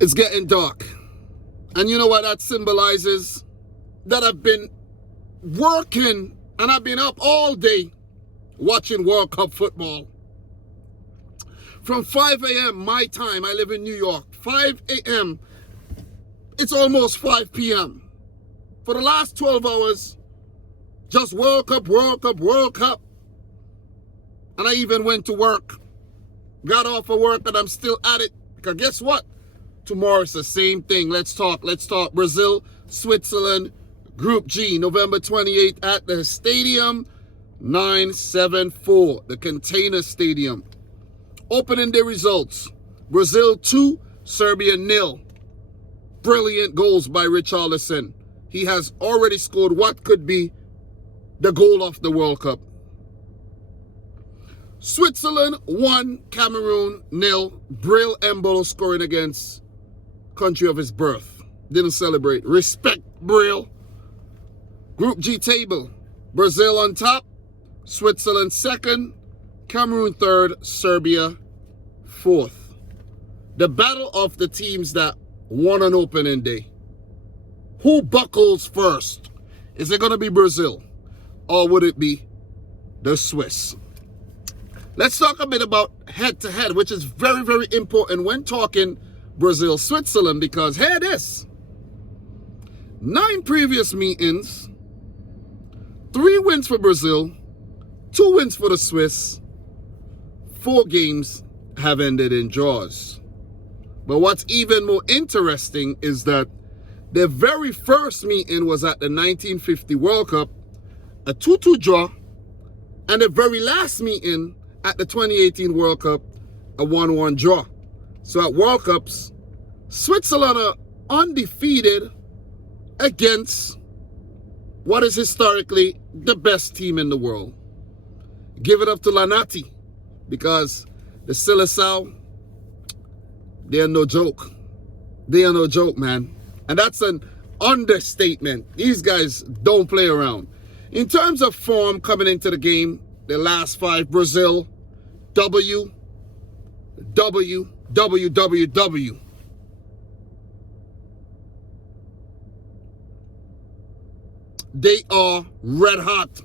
It's getting dark. And you know what that symbolizes? That I've been working and I've been up all day watching World Cup football. From 5 a.m. my time, I live in New York, 5 a.m. It's almost 5 p.m. For the last 12 hours, just World Cup, World Cup, World Cup. And I even went to work, got off of work, and I'm still at it. Because guess what? Tomorrow it's the same thing. Let's talk Brazil, Switzerland, Group G, November 28th at the Stadium 974, the Container Stadium. Opening the results, Brazil 2, Serbia 0. Brilliant goals by Richarlison. He has already scored what could be the goal of the World Cup. Switzerland 1, Cameroon 0. Brill Embolo scoring against country of his birth. Didn't celebrate. Respect Brill. Group G table. Brazil on top. Switzerland second. Cameroon third. Serbia fourth. The battle of the teams that won an opening day. Who buckles first? Is it going to be Brazil? Or would it be the Swiss? Let's talk a bit about head-to-head, which is very, very important when talking Brazil-Switzerland, because hear this. 9 previous meetings, 3 wins for Brazil, 2 wins for the Swiss, 4 games have ended in draws. But what's even more interesting is that their very first meeting was at the 1950 World Cup, a 2-2 draw, and the very last meeting at the 2018 World Cup, a 1-1 draw. So at World Cups, Switzerland are undefeated against what is historically the best team in the world. Give it up to Lanati, because the Seleção, they are no joke. They are no joke, man. And that's an understatement. These guys don't play around. In terms of form coming into the game, the last 5, Brazil, W. They are red hot.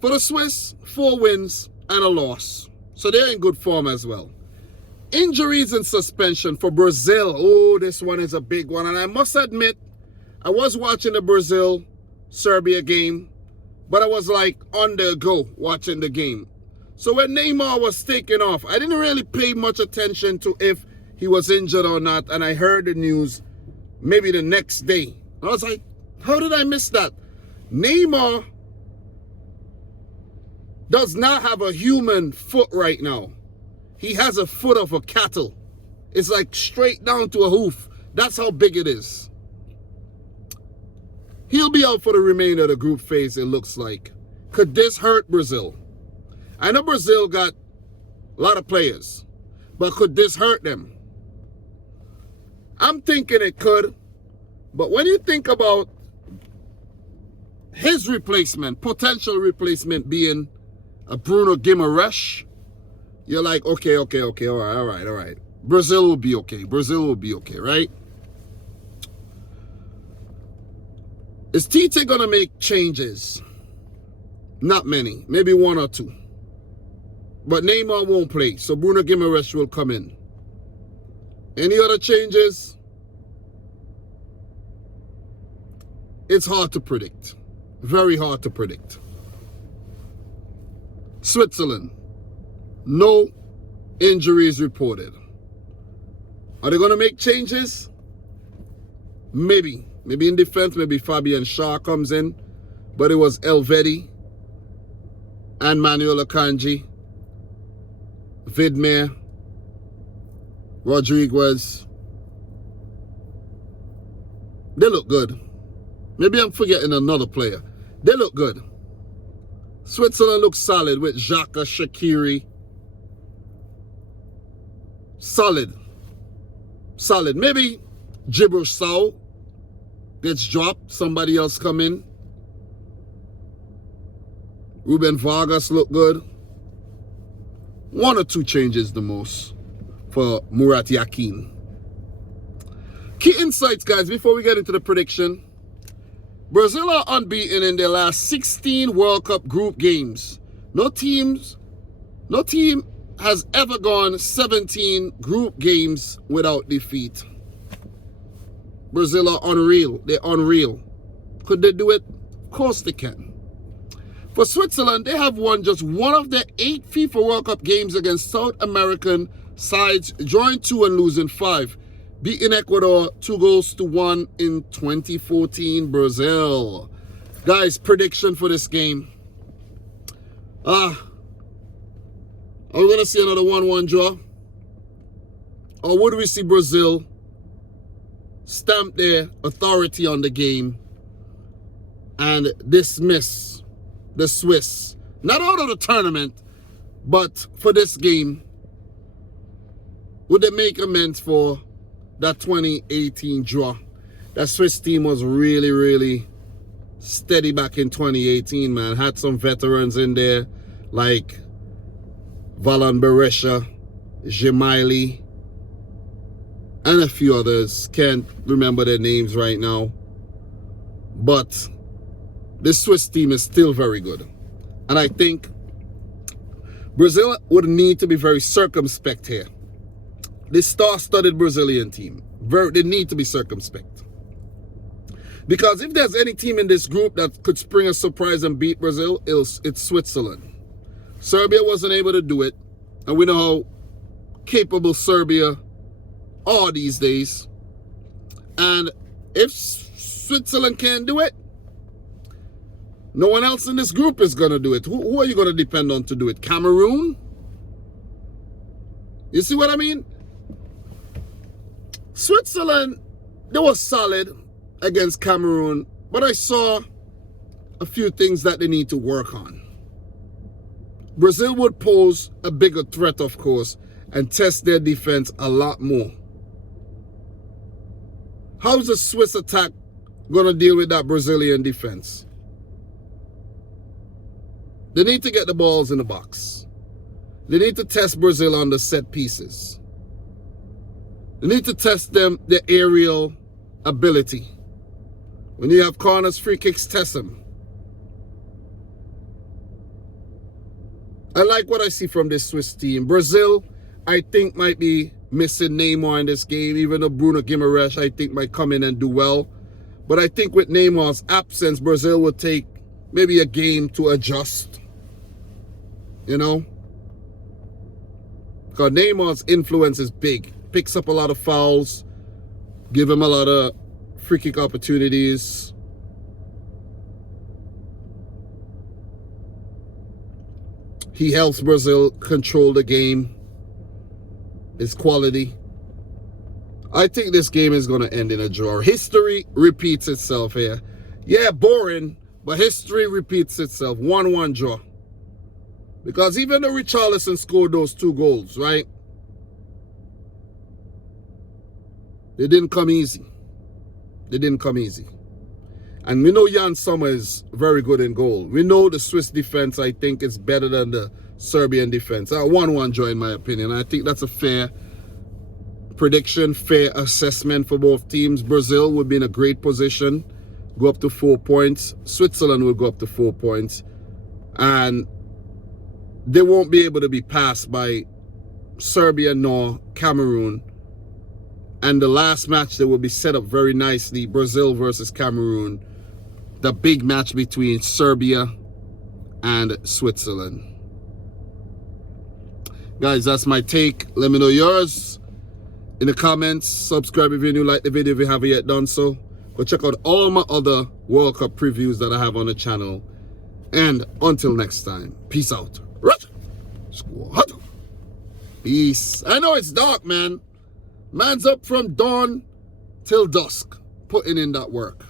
For the Swiss, 4 wins and a loss. So they're in good form as well. Injuries and suspension for Brazil. Oh, this one is a big one. And I must admit, I was watching the Brazil-Serbia game, but I was like on the go watching the game. So when Neymar was taken off, I didn't really pay much attention to if he was injured or not. And I heard the news maybe the next day. I was like, how did I miss that? Neymar does not have a human foot right now. He has a foot of a cattle. It's like straight down to a hoof. That's how big it is. He'll be out for the remainder of the group phase, it looks like. Could this hurt Brazil? I know Brazil got a lot of players, but could this hurt them? I'm thinking it could, but when you think about his replacement, potential replacement being a Bruno Guimaraes, you're like, okay, all right. Brazil will be okay. Brazil will be okay, right? Is Tite going to make changes? Not many. Maybe 1 or 2. But Neymar won't play, so Bruno Guimaraes will come in. Any other changes? It's hard to predict. Very hard to predict. Switzerland. No injuries reported. Are they going to make changes? Maybe. Maybe in defense, maybe Fabian Schär comes in. But it was Elvedi and Manuel Akanji, Vidmar, Rodriguez. They look good. Maybe I'm forgetting another player. They look good. Switzerland looks solid with Xhaka, Shaqiri. Solid. Maybe Djibril Sow gets dropped. Somebody else come in. Ruben Vargas look good. 1 or 2 changes the most for Murat Yakin. Key insights, guys, before we get into the prediction. Brazil are unbeaten in their last 16 World Cup group games. No team has ever gone 17 group games without defeat. Brazil are unreal. They're unreal. Could they do it? Of course they can. For Switzerland, they have won just one of their 8 FIFA World Cup games against South American sides, drawing 2 and losing 5. Beating Ecuador 2-1 in 2014 Brazil. Guys, prediction for this game. Are we going to see another 1-1 draw? Or would we see Brazil stamp their authority on the game and dismiss the Swiss? Not out of the tournament, but for this game. Would they make amends for that 2018 draw? That Swiss team was really, really steady back in 2018, man. Had some veterans in there like Valan Beresha, Gemaili, and a few others. Can't remember their names right now. But this Swiss team is still very good. And I think Brazil would need to be very circumspect here. This star-studded Brazilian team, they need to be circumspect. Because if there's any team in this group that could spring a surprise and beat Brazil, it's Switzerland. Serbia wasn't able to do it. And we know how capable Serbia are these days. And if Switzerland can't do it, no one else in this group is going to do it. Who are you going to depend on to do it? Cameroon? You see what I mean? Switzerland, they were solid against Cameroon, but I saw a few things that they need to work on. Brazil would pose a bigger threat, of course, and test their defense a lot more. How's the Swiss attack going to deal with that Brazilian defense? They need to get the balls in the box. They need to test Brazil on the set pieces. They need to test their aerial ability. When you have corners, free kicks, test them. I like what I see from this Swiss team. Brazil, I think, might be missing Neymar in this game, even though Bruno Guimaraes, I think, might come in and do well. But I think with Neymar's absence, Brazil will take maybe a game to adjust. You know? Because Neymar's influence is big. Picks up a lot of fouls. Give him a lot of free kick opportunities. He helps Brazil control the game. His quality. I think this game is going to end in a draw. History repeats itself here. Yeah, boring, but history repeats itself. 1-1 draw. Because even though Richarlison scored those 2 goals, right? They didn't come easy. They didn't come easy. And we know Jan Sommer is very good in goal. We know the Swiss defense, I think, is better than the Serbian defense. 1-1 draw, in my opinion. I think that's a fair prediction, fair assessment for both teams. Brazil would be in a great position, go up to 4 points. Switzerland will go up to 4 points. And they won't be able to be passed by Serbia nor Cameroon. And the last match that will be set up very nicely, Brazil versus Cameroon. The big match between Serbia and Switzerland. Guys, that's my take. Let me know yours in the comments. Subscribe if you're new, like the video if you haven't yet done so. Go check out all my other World Cup previews that I have on the channel. And until next time, peace out. Squad. Peace. I know it's dark, man. Man's up from dawn till dusk, putting in that work.